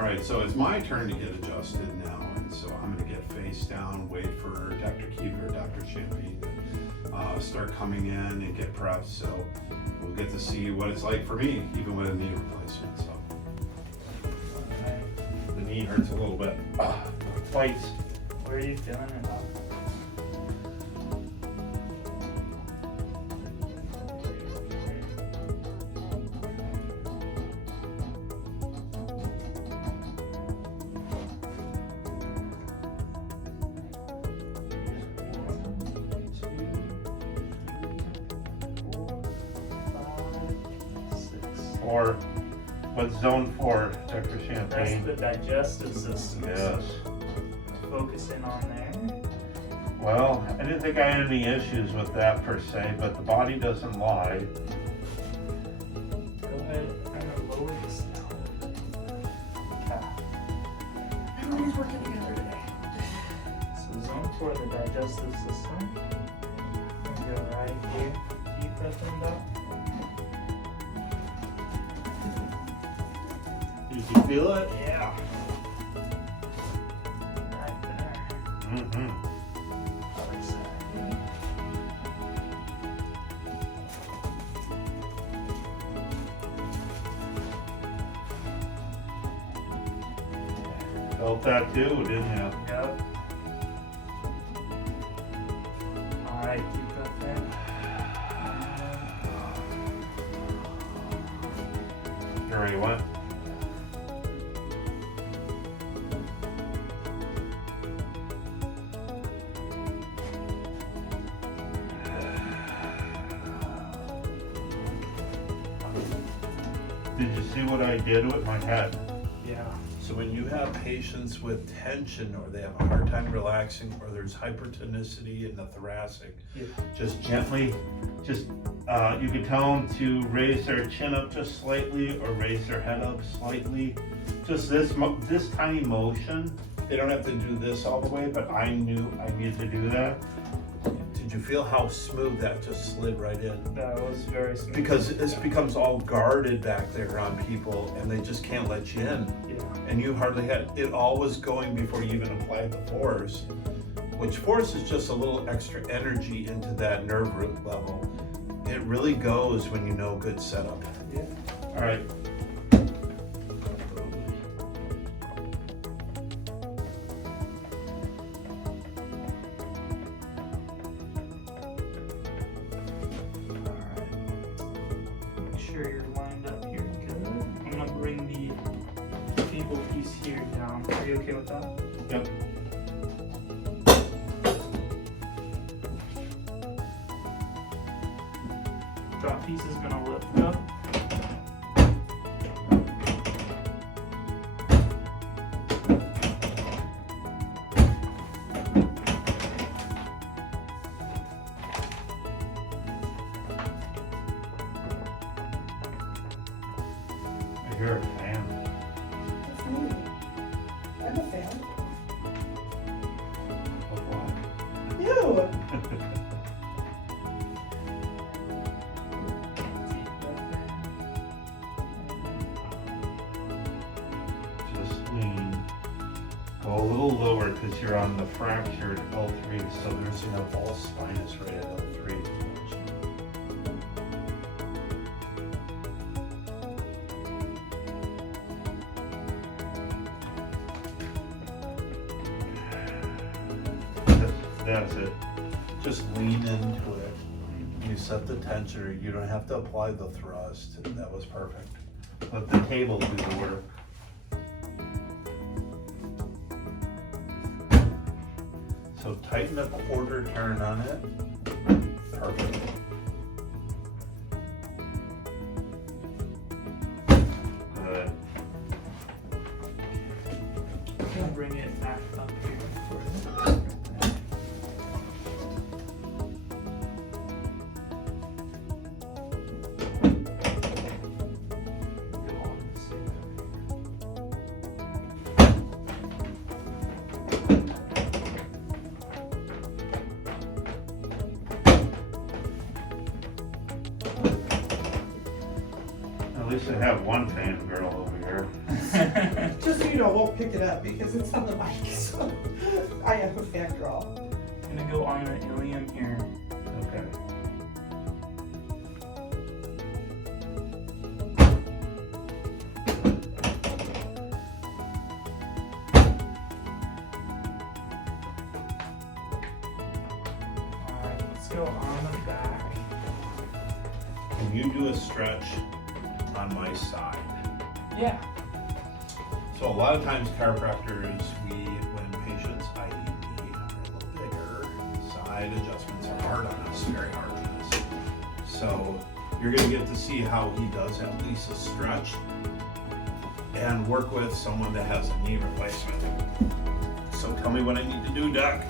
All right, so it's my turn to get adjusted now, and so I'm gonna get face down, wait for Dr. Keever, Dr. Champagne to start coming in and get prepped. So we'll get to see what it's like for me, even with a knee replacement. So the knee hurts a little bit. Fights. Where are you feeling it? Or what's zone 4, Dr. Champagne? That's the digestive system. Yes. Focus in on there. Well, I didn't think I had any issues with that per se, but the body doesn't lie. Go ahead and lower this down. Everybody's working together today. So zone 4, the digestive system. And go right here. Deep breath in back. Did you feel it? Yeah. Right there. Mm-hmm. Other side. Felt that too, didn't you? Yep. Alright, deep breath in. You already went? Did you see what I did with my head? Yeah. So when you have patients with tension or they have a hard time relaxing or there's hypertonicity in the thoracic, Yeah. just gently, you can tell them to raise their chin up just slightly or raise their head up slightly. Just this tiny motion. They don't have to do this all the way, but I knew I needed to do that. Did you feel how smooth that just slid right in? That was very smooth. Because this becomes all guarded back there on people and they just can't let you in. Yeah. And you hardly had, it all was going before you even applied the force, which force is just a little extra energy into that nerve root level. It really goes when you know good setup. Yeah. All right. Make sure you're lined up here. Good. I'm gonna bring the feeble piece here down. Are you okay with that? Yep. Drop piece is gonna lift up. I hear a fan. It's me. I'm a fan. Of what? You! Just lean. Go a little lower because you're on the fractured L3, so there's no false spinous right at L3. That's it. Just lean into it. You set the tension. You don't have to apply the thrust. That was perfect. Let the table do the work. So tighten the quarter turn on it. Perfect. Good. I'm gonna bring it back up here for you. At least I have one fan girl over here. Just so you won't pick it up because it's on the mic, so I have a fangirl. I'm gonna go on the ilium here. Okay. Alright, let's go on the back. Can you do a stretch on my side? Yeah. So a lot of times chiropractors, when patients, i.e. me, are a little bigger, side adjustments are hard on us, very hard on us. So you're gonna get to see how he does at least a stretch and work with someone that has a knee replacement. So tell me what I need to do, Doc.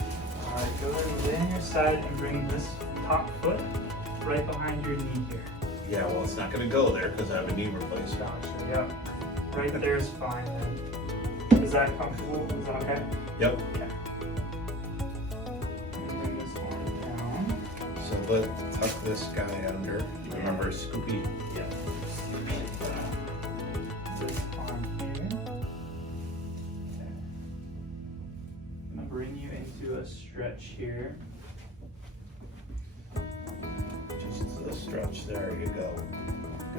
Alright, go ahead and lay on your side and bring this top foot right behind your knee here. Yeah, well, it's not gonna go there because I have a knee replacement. Gotcha, yep. Right there is fine then. Is that comfortable? Is that okay? Yep. Okay. And bring this arm down. So let's tuck this guy under. Remember, Scoopy? Yep. This arm here. Okay. I'm gonna bring you into a stretch here. Just a stretch. There you go.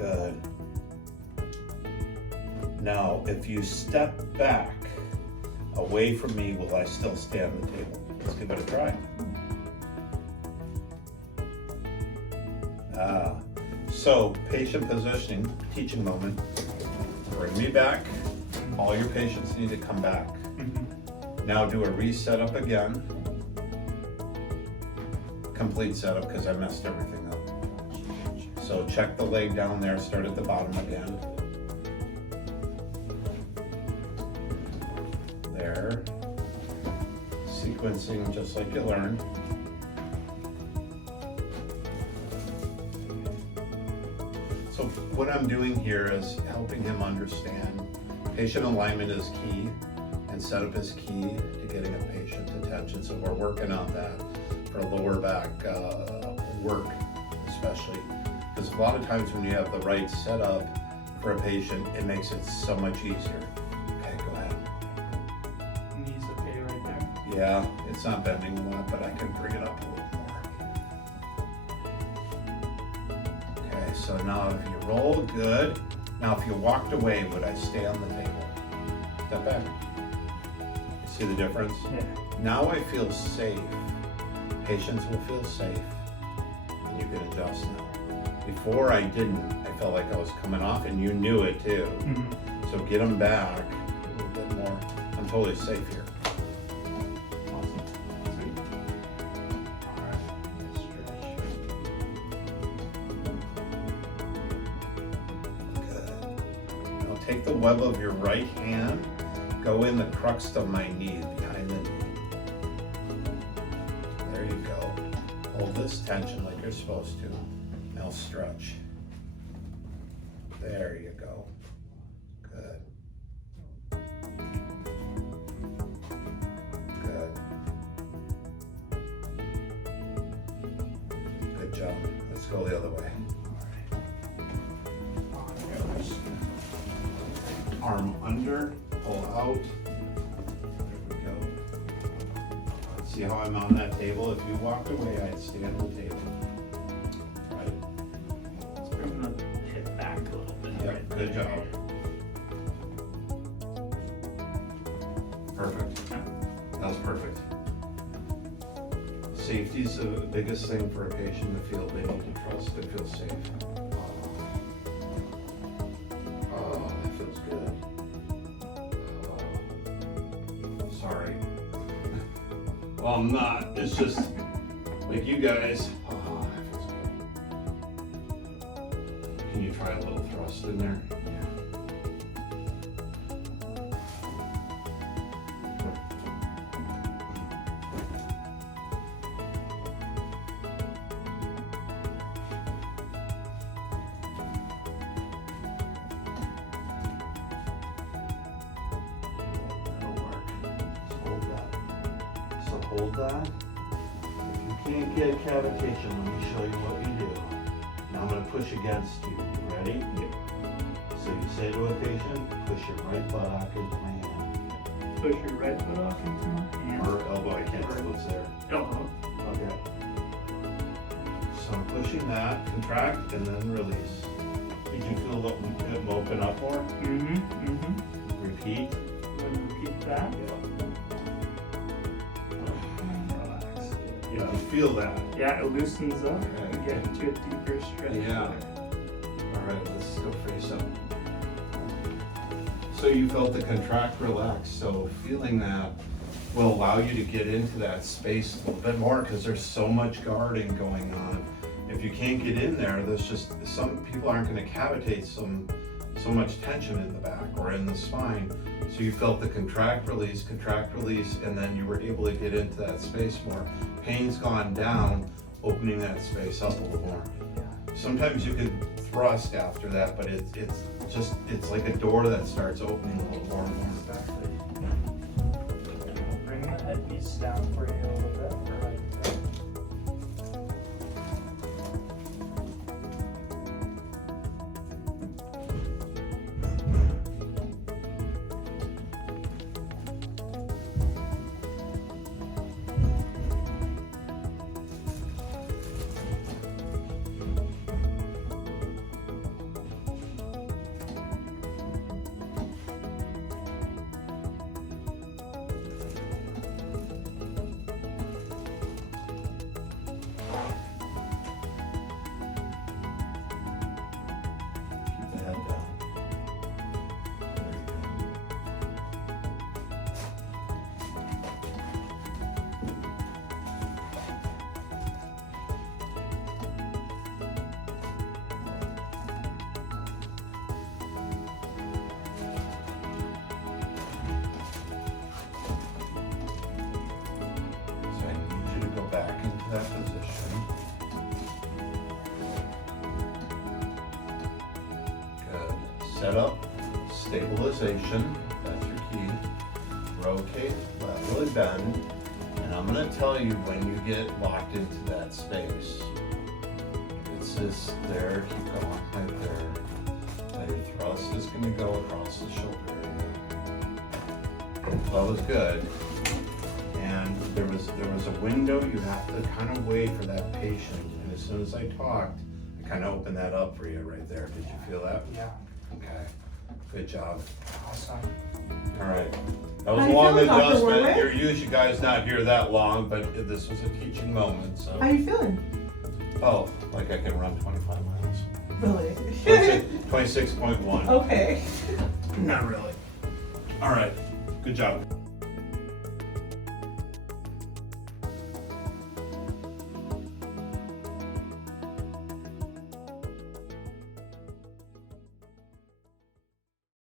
Good. Now, if you step back away from me, will I still stay on the table? Let's give it a try. So, patient positioning, teaching moment. Bring me back. All your patients need to come back. Now do a reset up again. Complete setup because I messed everything up. So check the leg down there, start at the bottom again. There. Sequencing just like you learned. So what I'm doing here is helping him understand patient alignment is key and setup is key to getting a patient attention. So we're working on that for lower back work especially. Because a lot of times when you have the right setup for a patient, it makes it so much easier. Okay, go ahead. Knees okay right there? Yeah, it's not bending a lot, but I can bring it up a little more. Okay, so now if you roll, good. Now if you walked away, would I stay on the table? Step back. You see the difference? Yeah. Now I feel safe. Patients will feel safe, and you can adjust now. Before I didn't. I felt like I was coming off, and you knew it too. So get them back a little bit more. I'm totally safe here. Awesome. Sweet. Alright, stretch. Good. Now take the web of your right hand, go in the crux of my knee, behind the knee. There you go. Hold this tension like you're supposed to. Now stretch. There you go. Good. Good. Good job. Let's go the other way. Arm under, pull out. There we go. See how I'm on that table? If you walked away, I'd stay on the table. Right? Let's bring the hip back a little bit. Yep, right good there. job. Perfect. That was perfect. Safety's the biggest thing for a patient to feel. They need to trust to feel safe. Oh, that feels good. Sorry. Well, I'm not. It's just like you guys. Oh, that feels good. Can you try a little thrust in there? That'll work. Just hold that. So hold that. If you can't get cavitation, let me show you what you do. Now I'm going to push against you. You ready? Yep. So you say to a patient, push your right butt into my hand. push your right foot off into my hand. Or elbow, I can't tell what's there. Elbow. Okay. So I'm pushing that, contract, and then release. Did you feel them open up more? Mm-hmm. Mm-hmm. Repeat. Then repeat that. Relax. You can feel that. Yeah, it loosens up. Okay. You get into a deeper stretch. Yeah. there. All right, let's go face up. So you felt the contract, relax. So feeling that will allow you to get into that space a little bit more because there's so much guarding going on. If you can't get in there, there's just, some people aren't gonna cavitate so much tension in the back or in the spine. So you felt the contract, release, and then you were able to get into that space more. Pain's gone down, opening that space up a little more. Sometimes you can thrust after that, but it's like a door that starts opening a little more and more. Bring the headpiece down for you a little bit. For like that. Keep the head down. So I need you to go back into that position. Good. Set up, stabilization, that's your key. Rotate, laterally bend, and I'm gonna tell you when you get locked into that space. It's this there, keep going, right there. Now your thrust is gonna go across the shoulder area. That was good. And there was a window, you have to kind of wait for that patient, and as soon as I talked, I kind of opened that up for you right there. Did you feel that? Yeah. Okay, good job. Awesome. All right. That was How a you long feeling, Dr. adjustment. Warwick? You're usually guys not here that long, but this was a teaching moment, How so. you feeling? Oh, like I can run 25 miles. Really? 26.1. Okay. Not really. All right, good job.